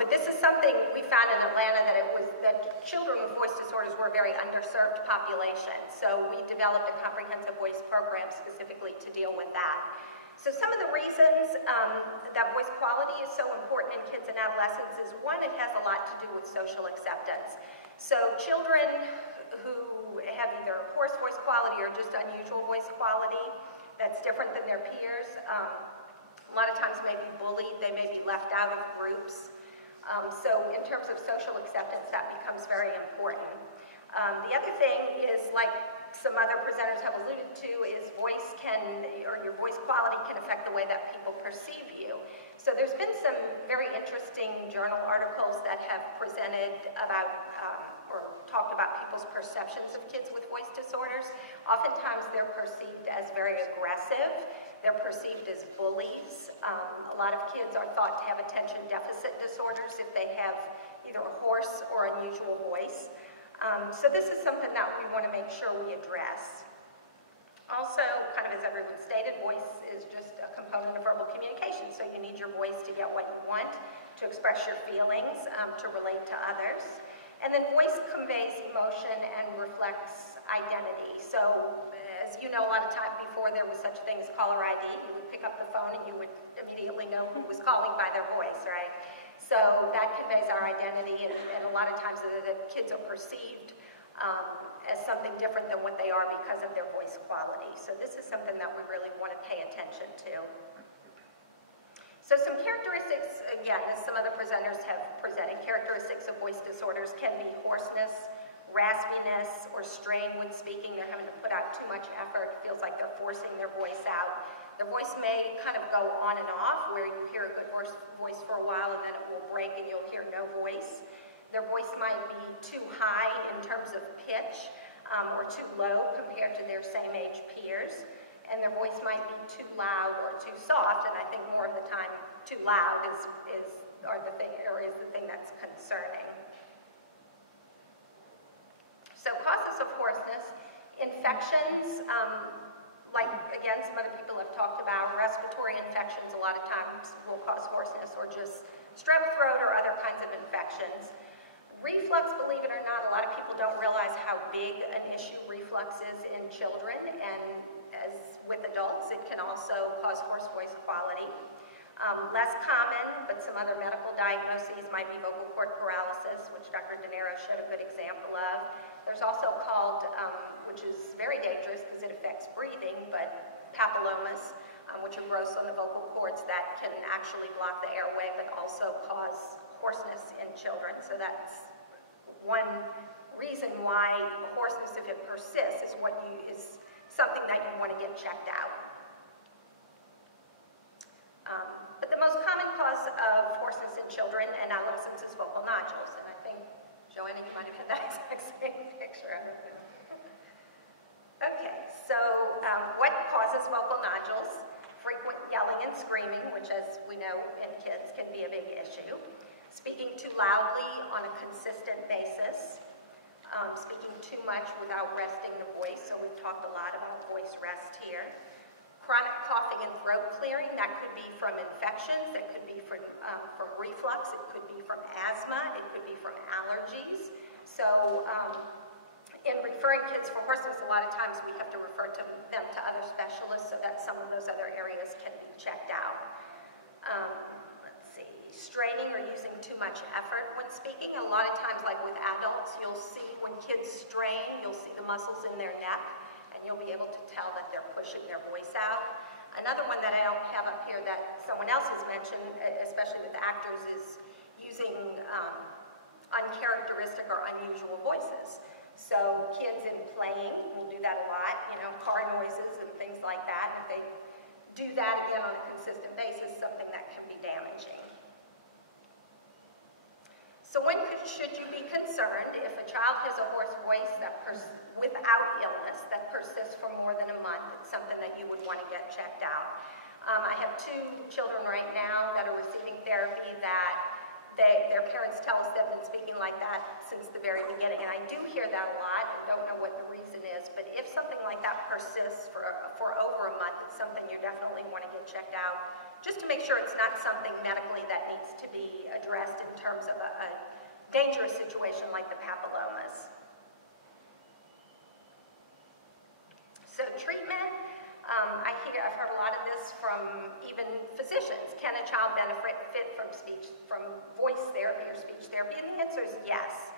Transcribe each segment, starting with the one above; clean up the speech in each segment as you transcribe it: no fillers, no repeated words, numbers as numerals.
But this is something we found in Atlanta, that children with voice disorders were a very underserved population. So we developed a comprehensive voice program specifically to deal with that. So some of the reasons that voice quality is so important in kids and adolescents is, one, it has a lot to do with social acceptance. So children who have either hoarse voice quality or just unusual voice quality that's different than their peers, a lot of times may be bullied, they may be left out of groups. So in terms of social acceptance, that becomes very important. The other thing is, like some other presenters have alluded to, is your voice quality can affect the way that people perceive you. So there's been some very interesting journal articles that have presented about or talked about people's perceptions of kids with voice disorders. Oftentimes they're perceived as very aggressive. They're perceived as bullies. A lot of kids are thought to have attention deficit disorders if they have either a hoarse or unusual voice. So this is something that we want to make sure we address. Also, kind of as everyone stated, voice is just a component of verbal communication. So you need your voice to get what you want, to express your feelings, to relate to others. And then voice conveys emotion and reflects identity. So as you know, a lot of time before there was such a thing as caller ID, you would pick up the phone and you would immediately know who was calling by their voice, right? So that conveys our identity, and a lot of times the kids are perceived as something different than what they are because of their voice quality. So this is something that we really want to pay attention to. So some characteristics, again, as some other presenters have presented, characteristics of voice disorders can be hoarseness, raspiness, or strain when speaking. They're having to put out too much effort. It feels like they're forcing their voice out. Their voice may kind of go on and off, where you hear a good voice for a while and then it will break and you'll hear no voice. Their voice might be too high in terms of pitch or too low compared to their same age peers. And their voice might be too loud or too soft, and I think more of the time too loud is the thing that's concerning. So causes of hoarseness, infections, like again some other people have talked about, respiratory infections a lot of times will cause hoarseness, or just strep throat or other kinds of infections. Reflux, believe it or not, a lot of people don't realize how big an issue reflux is in children, and as with adults, it can also cause hoarse voice quality. Less common, but some other medical diagnoses might be vocal cord paralysis, which Dr. De Niro showed a good example of. There's also called, which is very dangerous because it affects breathing, but papillomas, which are growths on the vocal cords that can actually block the airway, but also cause hoarseness in children. So that's one reason why hoarseness, if it persists, is something that you want to get checked out. But the most common cause of hoarseness in children and adolescents is vocal nodules. And I think, Joanna, you might have had that exact same picture. Okay, so what causes vocal nodules? Frequent yelling and screaming, which, as we know in kids, can be a big issue. Speaking too loudly on a consistent basis. Speaking too much without resting the voice, so we've talked a lot about voice rest here. Chronic coughing and throat clearing, that could be from infections, that could be from reflux, it could be from asthma, it could be from allergies. So in referring kids for hoarseness, a lot of times we have to refer them to other specialists so that some of those other areas can be checked out. Straining or using too much effort when speaking. A lot of times, like with adults, you'll see when kids strain, you'll see the muscles in their neck, and you'll be able to tell that they're pushing their voice out. Another one that I don't have up here that someone else has mentioned, especially with actors, is using uncharacteristic or unusual voices. So kids in playing will do that a lot, car noises and things like that. If they do that again on a consistent basis, something that can be damaging. So when should you be concerned if a child has a hoarse voice without illness that persists for more than a month? It's something that you would want to get checked out. I have 2 children right now that are receiving therapy that their parents tell us they've been speaking like that since the very beginning, and I do hear that a lot. I don't know what the reason is, but if something like that persists for over a month, it's something you definitely want to get checked out, just to make sure it's not something medically that needs to be addressed in terms of a dangerous situation like the papillomas. So treatment, I've heard a lot of this from even physicians. Can a child benefit from voice therapy or speech therapy? And the answer is yes.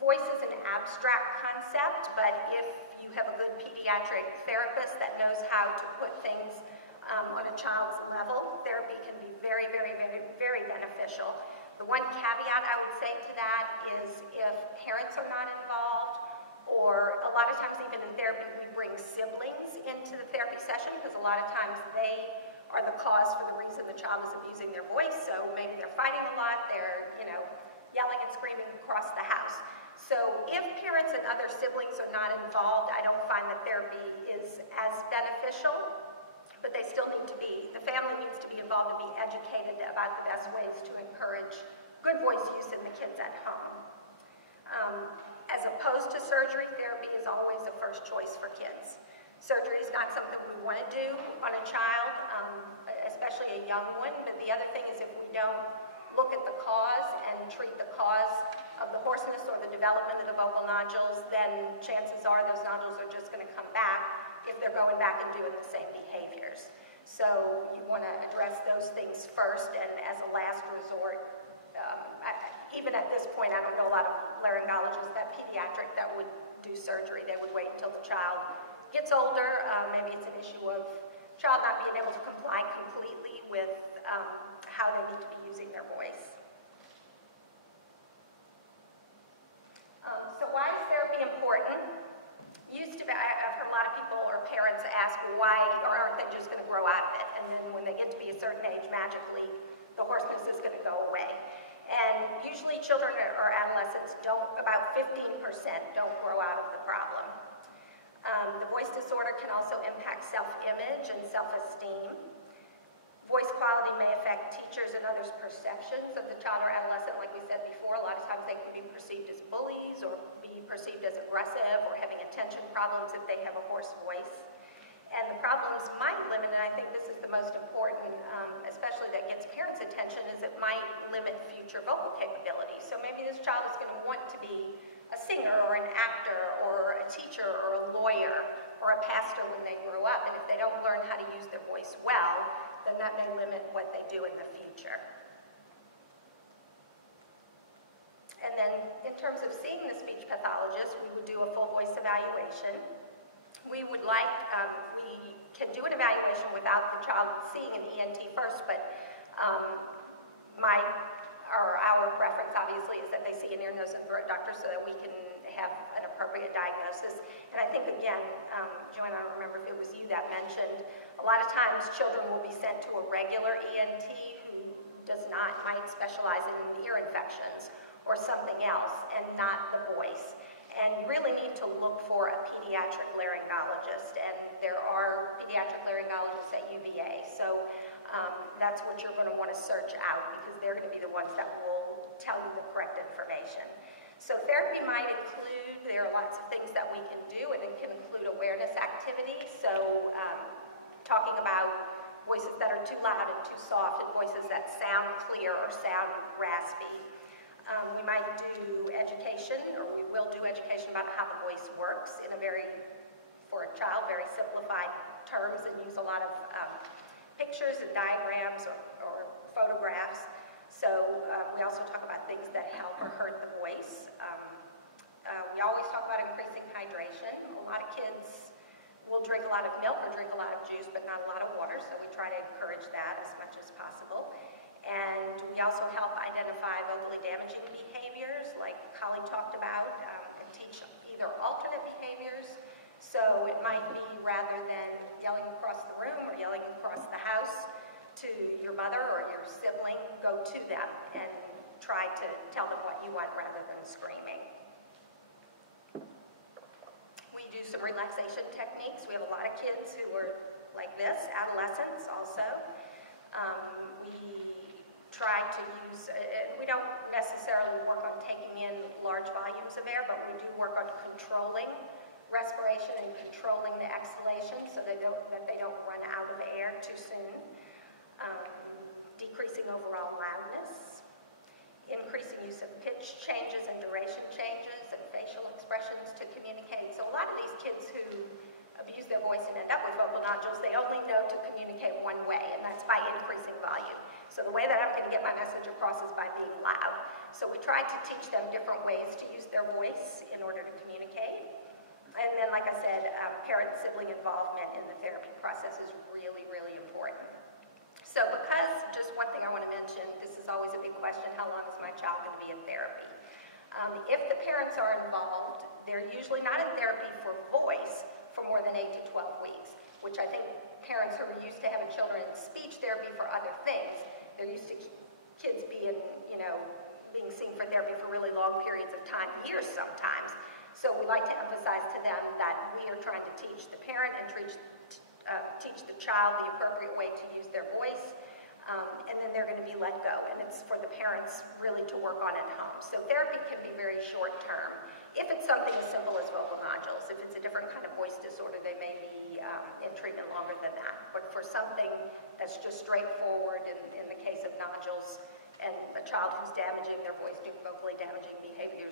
Voice is an abstract concept, but if you have a good pediatric therapist that knows how to put things on a child's level, therapy can be very, very, very, very beneficial. The one caveat I would say to that is if parents are not involved, or a lot of times even in therapy we bring siblings into the therapy session because a lot of times they are the cause for the reason the child is abusing their voice. So maybe they're fighting a lot, they're yelling and screaming across the house. So if parents and other siblings are not involved, I don't find that therapy is as beneficial, but they still need to be, the family needs to be involved and be educated about the best ways to encourage good voice use in the kids at home. As opposed to surgery, therapy is always a first choice for kids. Surgery is not something we want to do on a child, especially a young one, but the other thing is if we don't look at the cause and treat the cause of the hoarseness or the development of the vocal nodules, then chances are those nodules are just going to come back if they're going back and doing the same behaviors. So you want to address those things first, and as a last resort, even at this point, I don't know a lot of laryngologists pediatric that would do surgery. They would wait until the child gets older. Maybe it's an issue of child not being able to comply completely with how they need to be using their voice. So why is therapy important? I've heard a lot of people or parents ask, well, why, or aren't they just going to grow out of it? And then when they get to be a certain age, magically, the hoarseness is going to go away. And usually children or adolescents about 15% don't grow out of the problem. The voice disorder can also impact self-image and self-esteem. Voice quality may affect teachers and others' perceptions of the child or adolescent. Like we said before, a lot of times they can be perceived as bullies or be perceived as aggressive or having attention problems if they have a hoarse voice. And the problems might limit, and I think this is the most important, especially that gets parents' attention, is it might limit future vocal capability. So maybe this child is going to want to be a singer or an actor or a teacher or a lawyer or a pastor when they grow up, and if they don't learn how to use their voice well, then that may limit what they do in the future. And then in terms of seeing the speech pathologist, we would do a full voice evaluation. We can do an evaluation without the child seeing an ENT first, but our preference obviously is that they see an ear, nose, and throat doctor so that we can have an appropriate diagnosis. And I think again, Joanne, I don't remember if it was you that mentioned, a lot of times children will be sent to a regular ENT who might specialize in ear infections or something else and not the voice. And you really need to look for a pediatric laryngologist, and there are pediatric laryngologists at UVA, so that's what you're going to want to search out because they're going to be the ones that will tell you the correct information. So therapy might include, there are lots of things that we can do, and it can include awareness activities, so talking about voices that are too loud and too soft and voices that sound clear or sound raspy. We might do education, or we will do education about how the voice works in for a child, very simplified terms, and use a lot of pictures and diagrams or photographs. So we also talk about things that help or hurt the voice. We always talk about increasing hydration. A lot of kids will drink a lot of milk or drink a lot of juice, but not a lot of water, so we try to encourage that as much as possible. And we also help identify vocally damaging behaviors, like Holly talked about, and teach either alternate behaviors. So it might be rather than yelling across the room or yelling across the house to your mother or your sibling, go to them and try to tell them what you want rather than screaming. We do some relaxation techniques. We have a lot of kids who are like this, adolescents also. We try to use, we don't necessarily work on taking in large volumes of air, but we do work on controlling respiration and controlling the exhalation so that they don't run out of air too soon. Decreasing overall loudness, increasing use of pitch changes and duration changes and facial expressions to communicate. So a lot of these kids who abuse their voice and end up with vocal nodules, they only know to communicate one way, and that's by increasing volume. So the way that I'm going to get my message across is by being loud. So we tried to teach them different ways to use their voice in order to communicate. And then, like I said, parent-sibling involvement in the therapy process is really, really important. So because, just one thing I want to mention, this is always a big question, how long is my child going to be in therapy? If the parents are involved, they're usually not in therapy for voice for more than 8 to 12 weeks, which I think parents who are used to having children in speech therapy for other things, they're used to kids being, being seen for therapy for really long periods of time, years sometimes. So we like to emphasize to them that we are trying to teach the parent and teach the child the appropriate way to use their voice, and then they're going to be let go, and it's for the parents really to work on at home. So therapy can be very short term. If it's something as simple as vocal nodules, if it's a different kind of voice disorder, they may be in treatment longer than that. But for something that's just straightforward, in the case of nodules, and a child who's damaging their voice, doing vocally damaging behaviors